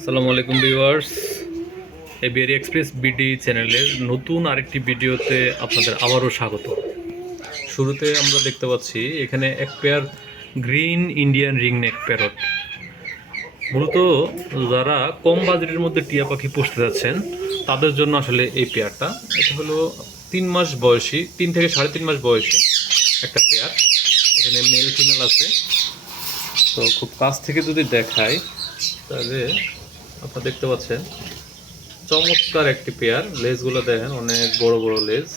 আসসালামু আলাইকুম viewers, ABR express BD চ্যানেলের নতুন আরেকটি ভিডিওতে আপনাদের আবারও স্বাগত। শুরুতে আমরা দেখতে পাচ্ছি এখানে এক pair green Indian ringneck parrot. মূলত যারা কম বাজেটের মধ্যে টিয়া পাখি পুষতে যাচ্ছেন তাদের জন্য আসলে এই পেয়ারটা। এটা হলো 3 মাস বয়সী, 3 থেকে 3.5 মাস বয়সী একটা পেয়ার। এখানে মেল ফিমেল আছে। তো খুব কাছ থেকে যদি দেখাই তাহলে আপনারা দেখতে পাচ্ছেন চমৎকার একটি পেয়ার। লেজগুলো দেখেন, অনেক বড় বড় লেজ।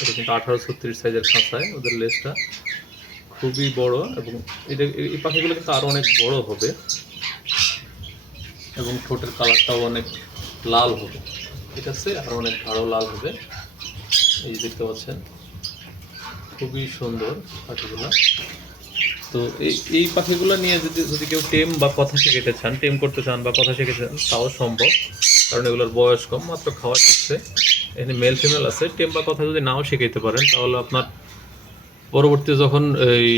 এটা কিন্তু 1836 সাইজের খাঁচায় ওদের লেজটা খুবই বড়, এবং এই পাখিগুলো কিন্তু আরও অনেক বড় হবে এবং ঠোঁটের কালারটাও অনেক লাল হবে, ঠিক আছে, আরও অনেক গাঢ় লাল হবে। এই যে দেখতে পাচ্ছেন, খুবই সুন্দর পাখিগুলো। তো এই পাখিগুলো নিয়ে যদি যদি কেউ টেম বা কথা শিখাতে চান, টেম করতে চান বা কথা শিখতে চান, তাও সম্ভব, কারণ এগুলোর বয়স কম, মাত্র খাওয়া শিখছে। এখানে মেল ফিমেল আছে। টেম বা কথা যদি নাও শিখাইতে পারেন, তাহলে আপনার পরবর্তীতে যখন এই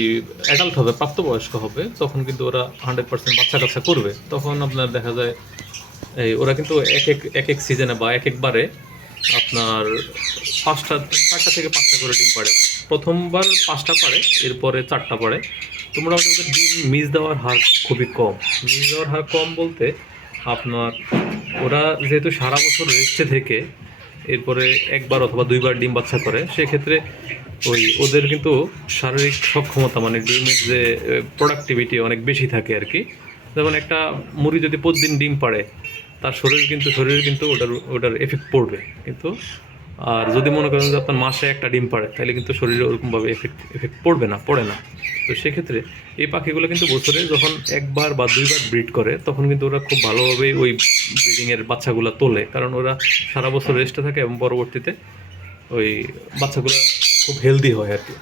অ্যাডাল্ট হবে, প্রাপ্তবয়স্ক হবে, তখন কিন্তু ওরা 100% বাচ্চা কাচ্চা করবে। তখন আপনার দেখা যায় এই ওরা কিন্তু এক এক সিজনে বা এক একবারে আপনার 4টা থেকে 5টা করে ডিম পাড়ে। প্রথমবার 5টা পাড়ে, এরপরে 4টা পাড়ে। তো মোটামুটি ওদের ডিম মিস দেওয়ার হার খুবই কম। মিস দেওয়ার হার কম বলতে আপনার ওরা যেহেতু সারা বছর রেস্টে থেকে এরপরে একবার অথবা 2বার ডিম বাচ্চা করে, সেক্ষেত্রে ওদের কিন্তু শারীরিক সক্ষমতা, মানে ডিমের যে প্রোডাক্টিভিটি অনেক বেশি থাকে আর কি। যেমন একটা মুরগি যদি প্রতিদিন ডিম পাড়ে, তার শরীরে কিন্তু ওটার এফেক্ট পড়বে কিন্তু। আর যদি মনে করেন যে আপনার মাসে একটা ডিম পাড়ে, তাহলে কিন্তু শরীরে ওরকমভাবে এফেক্ট পড়ে না। তো সেক্ষেত্রে এই পাখিগুলো কিন্তু বছরে যখন একবার বা 2বার ব্রিড করে, তখন কিন্তু ওরা খুব ভালোভাবেই ওই ব্রিডিংয়ের বাচ্চাগুলো তোলে, কারণ ওরা সারা বছর রেস্টে থাকে এবং পরবর্তীতে ওই বাচ্চাগুলো খুব হেলদি হয় আর কি।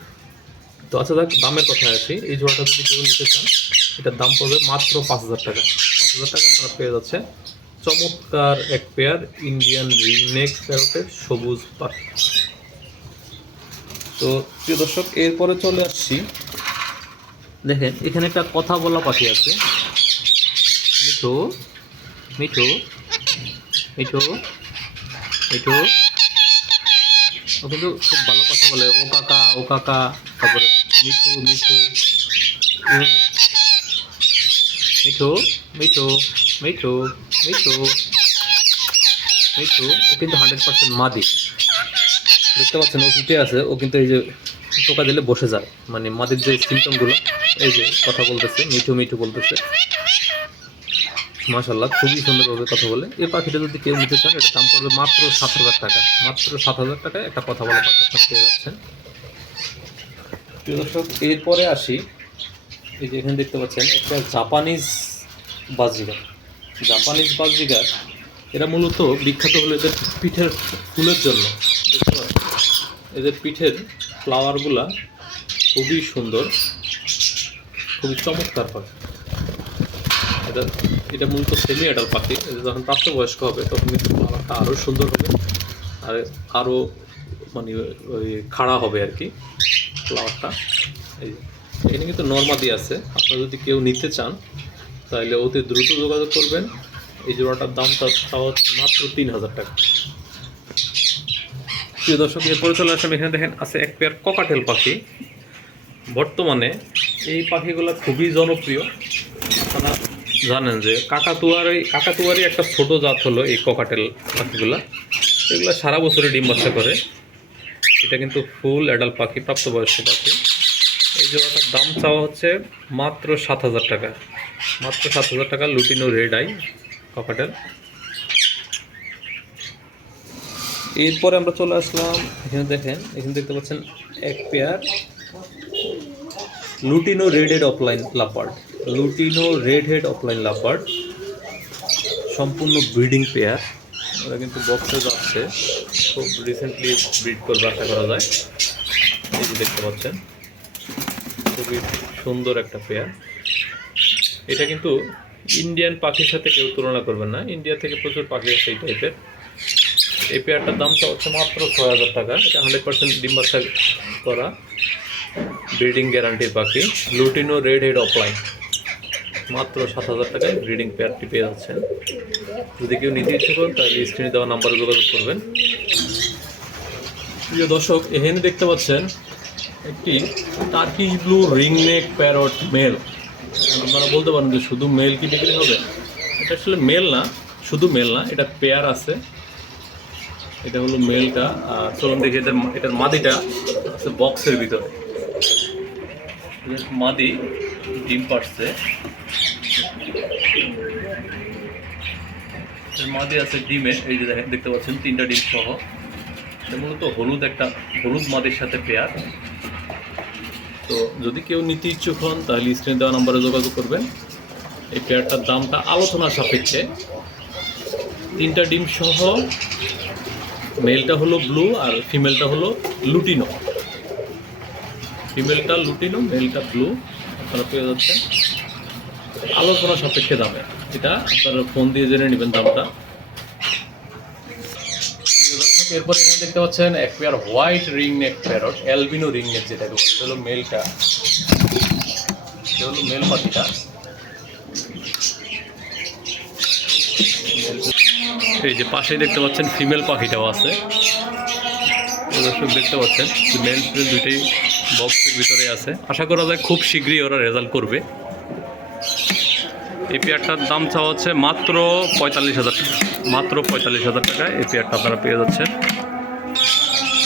তো আচ্ছা, দেখ দামের কথায় আসি। এই জোড়াটা যদি কেউ নিতে চান, এটার দাম পড়বে মাত্র 5,000 টাকা। 5,000 টাকা আপনারা পেয়ে যাচ্ছে চমৎকার এক পেয়ার ইন্ডিয়ান রিংনেক প্যারটের সবুজ পাখি। তো প্রিয় দর্শক, এরপরে চলে আসছি, দেখেন এখানে একটা কথা বলা পাখি আছে, মিঠু মিঠু মিঠু মিঠু। ও কিন্তু খুব ভালো কথা বলে, ও কাকা ও কাকা, তারপরে মিঠু মিঠু মিঠু মিঠু মিঠু মিঠু মিঠু। ও কিন্তু 100% মাদি। দেখতে পাচ্ছেন ও হিটে আছে, ও কিন্তু এই যে টোকা দিলে বসে যায়, মানে মাদির যে সিমটমগুলো, এই যে কথা বলতেছে, মিঠু মিঠু বলতেছে। মাশাল্লাহ, খুবই সুন্দরভাবে কথা বলে। এই পাখিটা যদি কেউ নিতে চান, এটার দাম পড়বে মাত্র 7,000 টাকা। মাত্র 7,000 টাকায় একটা কথা বলা পাখি আপনার পেয়ে যাচ্ছেন। প্রিয় দর্শক, এরপরে আসি, এই যে এখানে দেখতে পাচ্ছেন একটা জাপানিজ বাজরিগার। এরা মূলত বিখ্যাত হলো এদের পিঠের ফুলের জন্য। দেখতে পাচ্ছেন এদের পিঠের ফ্লাওয়ারগুলা খুবই সুন্দর, খুবই চমৎকার পাখি। এটা এটা মূলত সেমি অ্যাডাল্ট পাখি। এটা যখন প্রাপ্তবয়স্ক হবে, তখন কিন্তু ফ্লাওয়ারটা আরও সুন্দর হবে, আর আরও মানে ওই খাড়া হবে আর কি ফ্লাওয়ারটা। এই এখানে কিন্তু নর্মাদি আছে। আপনারা যদি কেউ নিতে চান, তাহলে অতি দ্রুত যোগাযোগ করবেন। এই জোড়াটার দামটা চাওয়া মাত্র 3,000 টাকা। প্রিয় দর্শক, এরপরে চলে আসলাম, এখানে দেখেন আছে এক পেয়ার ককাটেল পাখি। বর্তমানে এই পাখিগুলো খুবই জনপ্রিয়। আপনারা জানেন যে কাকাতুয়ারই একটা ছোট জাত হলো এই ককাটেল পাখিগুলা। এগুলো সারা বছরে ডিম বাচ্চা করে। এটা কিন্তু ফুল অ্যাডাল্ট পাখি, প্রাপ্তবয়স্ক পাখি। এই জোড়াটার দাম চাওয়া হচ্ছে মাত্র 7,000 টাকা। মাত্র 7,000 টাকা লুটিনো রেড আই ককাটেল। এরপরে আমরা চলে আসলাম, এখানে দেখেন, এখানে দেখতে পাচ্ছেন এক pair lutino red head offline lovebird. Lutino red head offline lovebird, সম্পূর্ণ ব্রিডিং পেয়ার। ওরা কিন্তু বক্সে যাচ্ছে, খুব রিসেন্টলি ব্রিড করবে আশা করা যায়। এই যে দেখতে পাচ্ছেন, খুবই সুন্দর একটা পেয়ার। এটা কিন্তু ইন্ডিয়ান পাখির সাথে কেউ তুলনা করবেন না। ইন্ডিয়া থেকে প্রচুর পাখি আছে এই টাইপের। এই পেয়ারটার দামটা হচ্ছে মাত্র 6,000 টাকা। এটা 100% ডিম বাচ্চা করা, ব্রিডিং গ্যারান্টির পাখি, লুটিনো রেড হেড অফলাইন। মাত্র 7,000 টাকায় ব্রিডিং পেয়ারটি পেয়ে যাচ্ছেন। যদি কেউ নিতে ইচ্ছে করেন তাহলে স্ক্রিনে দেওয়া নাম্বারে যোগাযোগ করবেন। প্রিয় দর্শক, এখানে দেখতে পাচ্ছেন একটি Turkish blue ringneck parrot male. আপনারা বলতে পারেন যে শুধু মেল কি বিক্রি হবে? এটা আসলে মেল না, শুধু মেল না, এটা পেয়ার আছে। এটা হলো মেলটা। চলুন দেখি এটার মাদিটা আছে বক্সের ভিতরে। মাদি ডিম পাড়ছে, মাদি আছে ডিমে। এই যে দেখেন, দেখতে পাচ্ছেন 3টা ডিম সহ। এটা মূলত হলুদ মাদির সাথে পেয়ার। তো যদি কেউ নিতে ইচ্ছুক হন তাহলে স্ক্রিনে দেওয়া নাম্বারে যোগাযোগ করবেন। এই পেয়ারটার দামটা আলোচনার সাপেক্ষে। 3টা ডিম সহ। মেলটা হলো ব্লু আর ফিমেলটা হলো লুটিনো। ফিমেলটা লুটিনো, মেলটা ব্লু। আপনারা পেয়ে যাচ্ছেন আলোচনা সাপেক্ষে দামে। এটা আপনারা ফোন দিয়ে জেনে নেবেন দামটা। এরপর এখানে দেখতে পাচ্ছেন এক pair white ring neck parrot, albino ring neck যেটা বলে। এটা হলো মেলটা, এটা হলো মেল পাখিটা। এই যে পাশেই দেখতে পাচ্ছেন ফিমেল পাখিটাও আছে। দর্শক দেখতে পাচ্ছেন মেল ফিমেল দুইটাই বক্সের ভিতরে আছে। আশা করা যায় খুব শীঘ্রই ওরা রেজাল্ট করবে। এই পেয়ারটার দাম চাওয়া হচ্ছে মাত্র 45,000 টাকা। মাত্র 45,000 টাকায় এই পেয়ারটা আপনারা পেয়ে যাচ্ছেন।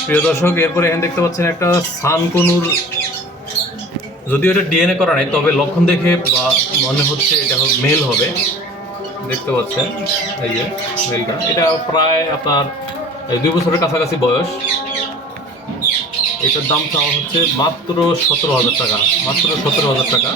প্রিয় দর্শক, এরপরে এখানে দেখতে পাচ্ছেন একটা সানকনুর। যদিও এটা ডিএনএ করা নেই, তবে লক্ষণ দেখে বা মনে হচ্ছে এটা মেল হবে। দেখতে পাচ্ছেন এই যে মেলটা। এটা প্রায় আপনার 2 বছরের কাছাকাছি বয়স। এটার দাম চাওয়া হচ্ছে মাত্র 17,000 টাকা। মাত্র 17,000 টাকা।